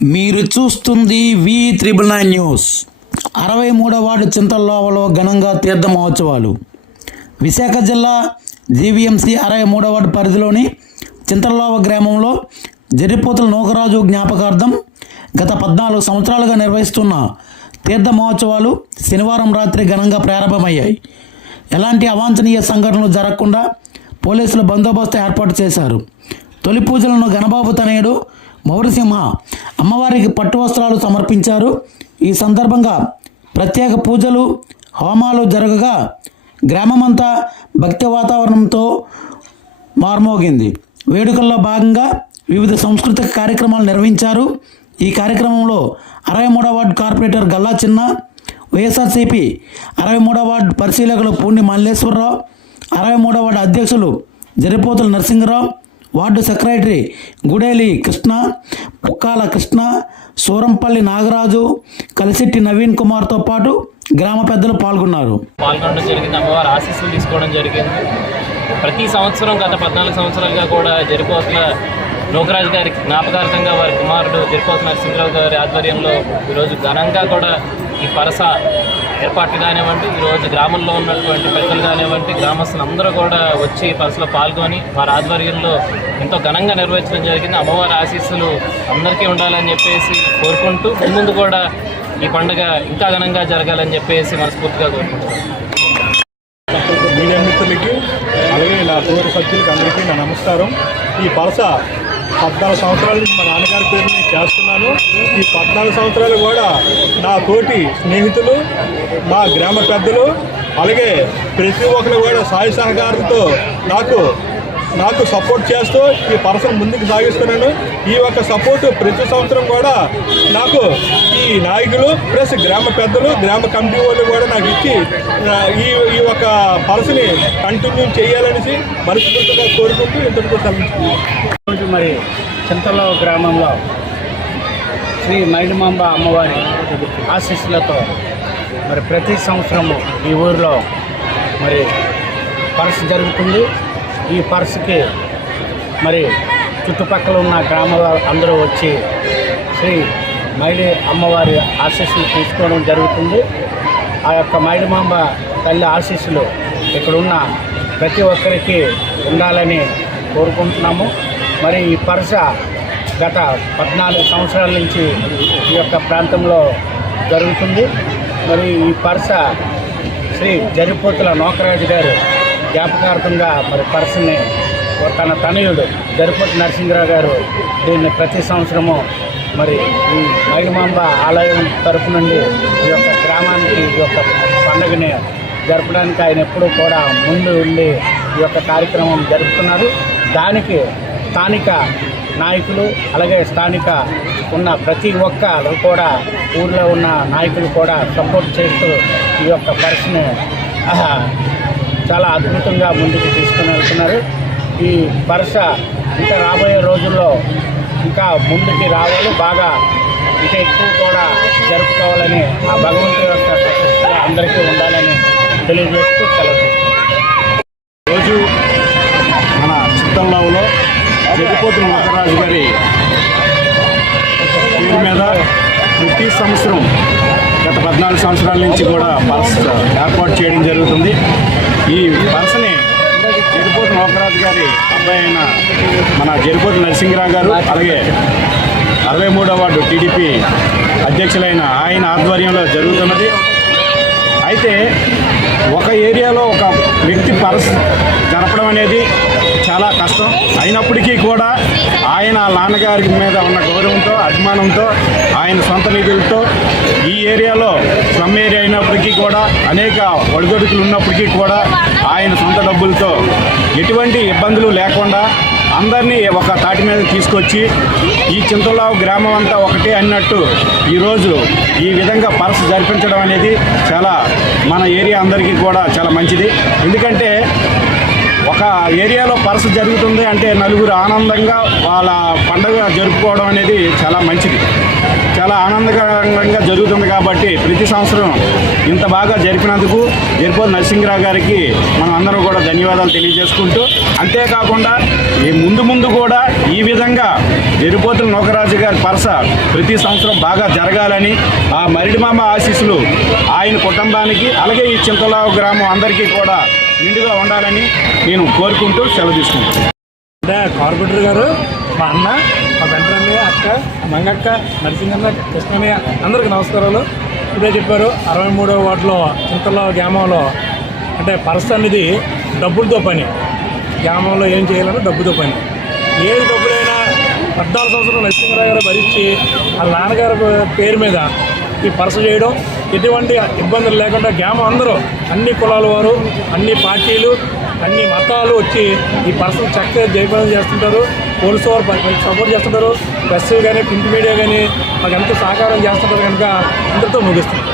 మీరు చూస్తుంది V999 news. 63వ ward చింతల్లోవలో ఘనంగా తీర్థ మహోత్సవాలు. విశాఖ జిల్లా జీవీఎంసీ 63వ వార్డు పరిధిలోని చింతల్లోవ గ్రామంలో జరిపోతుల నూకరాజు జ్ఞాపకార్థం గత 14 సంవత్సరాలుగా నిర్వహిస్తున్న తీర్థ మహోత్సవాలు శనివారం రాత్రి ఘనంగా ప్రారంభమయ్యాయి. ఎలాంటి అవాంఛనీయ సంఘటనలు జరగకుండా పోలీసులు బందోబస్తు ఏర్పాటు చేశారు. తొలి పూజలను గణబాబు తనయుడు మౌరిసింహ అమ్మవారికి పట్టు వస్త్రాలు సమర్పించారు. ఈ సందర్భంగా ప్రత్యేక పూజలు హోమాలు జరగగా గ్రామమంతా భక్తి వాతావరణంతో మార్మోగింది. వేడుకల్లో భాగంగా వివిధ సాంస్కృతిక కార్యక్రమాలు నిర్వహించారు. ఈ కార్యక్రమంలో 63వ వార్డు కార్పొరేటర్ గల్లా చిన్న, వైఎస్ఆర్సీపీ 63వ వార్డు పరిశీలకులు పూండి మల్లేశ్వరరావు, 63వ వార్డు అధ్యక్షులు జరిపోతుల నరసింహరావు, వార్డు సెక్రటరీ గుడేలి కృష్ణ, పుక్కాల కృష్ణ, సూరంపల్లి నాగరాజు, కలిసిట్టి నవీన్ కుమార్తో పాటు గ్రామ పెద్దలు పాల్గొనడం జరిగింది. అమ్మవారి ఆశీస్సులు తీసుకోవడం జరిగింది. ప్రతి సంవత్సరం గత 14 సంవత్సరాలుగా కూడా జరిపోతుల నూకరాజు గారి జ్ఞాపకార్థంగా వారి కుమారుడు జరిపోతుల నరసింహరావు గారి ఆధ్వర్యంలో ఈరోజు ఘనంగా కూడా ఈ పరస ఏర్పాట్లు కానివ్వండి, ఈరోజు గ్రామంలో ఉన్నటువంటి పెద్దలు కానివ్వండి, గ్రామస్తులు అందరూ కూడా వచ్చి పరసలో పాల్గొని వారి ఆధ్వర్యంలో ఎంతో ఘనంగా నిర్వహించడం జరిగింది. అమ్మవారి ఆశీస్సులు అందరికీ ఉండాలని చెప్పేసి కోరుకుంటూ ముందు కూడా ఈ పండుగ ఇంకా ఘనంగా జరగాలని చెప్పేసి మనస్ఫూర్తిగా కోరుకుంటున్నాను. మీడియా మిత్రులకి అలాగే నా తోటి సభ్యులకి అందరికీ నా నమస్కారం. ఈ పరస 14 సంవత్సరాల నుంచి మా నాన్నగారి పేరు నేను చేస్తున్నాను. ఈ 14 సంవత్సరాలు కూడా నా తోటి స్నేహితులు, మా గ్రామ పెద్దలు, అలాగే ప్రతి ఒక్కరు కూడా సాయ సహకారంతో నాకు సపోర్ట్ చేస్తూ ఈ పరసను ముందుకు సాగిస్తున్నాను. ఈ యొక్క సపోర్టు ప్రతి సంవత్సరం కూడా నాకు ఈ నాయకులు ప్లస్ గ్రామ పెద్దలు, గ్రామ కమిటీ వాళ్ళు కూడా నాకు ఇచ్చి ఈ యొక్క పరసని కంటిన్యూ చేయాలనేసి మనస్ఫూర్తిగా కోరుకుంటూ ఇంతటితో ఈరోజు మరి చింతల్లో గ్రామంలో శ్రీ మైలమాంబ అమ్మవారి ఆశీస్సులతో మరి ప్రతి సంవత్సరము ఈ ఊరిలో మరి పరస జరుగుతుంది. ఈ పరసకి మరి చుట్టుపక్కల ఉన్న గ్రామాల అందరూ వచ్చి శ్రీ మైడి అమ్మవారి ఆశీస్సులు తీసుకోవడం జరుగుతుంది. ఆ యొక్క మైడిమాంబ తల్లి ఆశీస్సులు ఇక్కడున్న ప్రతి ఒక్కరికి ఉండాలని కోరుకుంటున్నాము. మరి ఈ పరస గత 14 సంవత్సరాల నుంచి ఈ యొక్క ప్రాంతంలో జరుగుతుంది. మరి ఈ పరస శ్రీ జరిపోతుల నూకరాజు గారు జ్ఞాపకార్థంగా మరి పరసని తన తనయుడు జరిపోతు నరసింహరావు గారు దీన్ని ప్రతి సంవత్సరము మరి ఈ మైలమాంబ ఆలయం తరపు నుండి ఈ యొక్క గ్రామానికి ఈ యొక్క పండుగని జరపడానికి ఆయన ఎప్పుడూ కూడా ముందు ఉండి ఈ యొక్క కార్యక్రమం జరుపుతున్నారు. దానికి స్థానిక నాయకులు అలాగే స్థానిక ఉన్న ప్రతి ఒక్కరు కూడా ఊళ్ళో ఉన్న నాయకులు కూడా సపోర్ట్ చేస్తూ ఈ యొక్క పరసని చాలా అద్భుతంగా ముందుకు తీసుకుని వెళ్తున్నారు. ఈ పరస ఇంకా రాబోయే రోజుల్లో ఇంకా ముందుకి రావాలి, బాగా ఇంకా ఎక్కువ కూడా జరుపుకోవాలని ఆ భగవంతుడి యొక్క ప్రతిష్ట అందరికీ ఉండాలని తెలియజేస్తూ సెలవు. రోజు మన చింతల్లోవలో జరిపోతుల నూకరాజు గారి పేరు మీద ప్రతి సంవత్సరం గత 14 సంవత్సరాల నుంచి కూడా పరస ఏర్పాటు చేయడం జరుగుతుంది. ఈ పరసని జరిపోతుల నూకరాజు గారి అబ్బాయి అయిన మన జరిపోతుల నరసింహరావు గారు అలాగే 63వ వార్డు టీడీపీ అధ్యక్షులైన ఆయన ఆధ్వర్యంలో జరుగుతున్నది. అయితే ఒక ఏరియాలో ఒక వ్యక్తి పరస జరపడం అనేది చాలా కష్టం. అయినప్పటికీ కూడా ఆయన నాన్నగారి మీద ఉన్న గౌరవంతో, అభిమానంతో, ఆయన సొంత నిధులతో ఈ ఏరియాలో స్లమ్ ఏరియా అయినప్పటికీ కూడా అనేక ఒడిదొడుకులు ఉన్నప్పటికీ కూడా ఆయన సొంత డబ్బులతో ఎటువంటి ఇబ్బందులు లేకుండా అందరినీ ఒక తాటి మీద తీసుకొచ్చి ఈ చింతల్లోవ గ్రామం అంతా ఒకటే అన్నట్టు ఈరోజు ఈ విధంగా పరస జరిపించడం అనేది చాలా మన ఏరియా అందరికీ కూడా చాలా మంచిది. ఎందుకంటే ఒక ఏరియాలో పరస జరుగుతుంది అంటే నలుగురు ఆనందంగా వాళ్ళ పండుగ జరుపుకోవడం అనేది చాలా మంచిది, చాలా ఆనందకరంగా జరుగుతుంది. కాబట్టి ప్రతి సంవత్సరం ఇంత బాగా జరిపినందుకు జరిపోతుల నరసింహరావు గారికి మనం అందరం కూడా ధన్యవాదాలు తెలియజేసుకుంటూ, అంతేకాకుండా ఈ ముందు కూడా ఈ విధంగా చెరుపోతుల నూకరాజు గారి పరస ప్రతి సంవత్సరం బాగా జరగాలని, ఆ మరిడిమామ ఆశీస్సులు ఆయన కుటుంబానికి అలాగే ఈ చింతలావు గ్రామం అందరికీ కూడా నిండుగా ఉండాలని నేను కోరుకుంటూ సెలవు తీసుకుంటాను. అంటే కార్పొరేటర్ గారు, మా అన్న, మా వెంటరన్నయ్య, అక్క, మంగక్క, నరసింహన్న, కృష్ణన్నయ్య అందరికీ నమస్కారాలు. ఇప్పుడే చెప్పారు 63వ వార్డులో చింతలావు గ్రామంలో అంటే పరస అనేది డబ్బులతో పని. గ్రామంలో ఏం చేయాలన్నా డబ్బుతో పని. ఏది డబ్బులైనా 14 సంవత్సరాలు నరసింహరావు గారు భరించి వాళ్ళ నాన్నగారి పేరు మీద ఈ పరస చేయడం, ఎటువంటి ఇబ్బందులు లేకుండా గ్రామం అందరూ అన్ని కులాల వారు, అన్ని పార్టీలు, అన్ని మతాలు వచ్చి ఈ పరసను చక్కగా జయప్రదం చేస్తుంటారు. పోలీసు వారు సపోర్ట్ చేస్తుంటారు. ప్రెస్ కానీ ప్రింట్ మీడియా కానీ మాకు ఎంతో సహకారం చేస్తుంటారు కనుక అందరితో ముగిస్తుంది.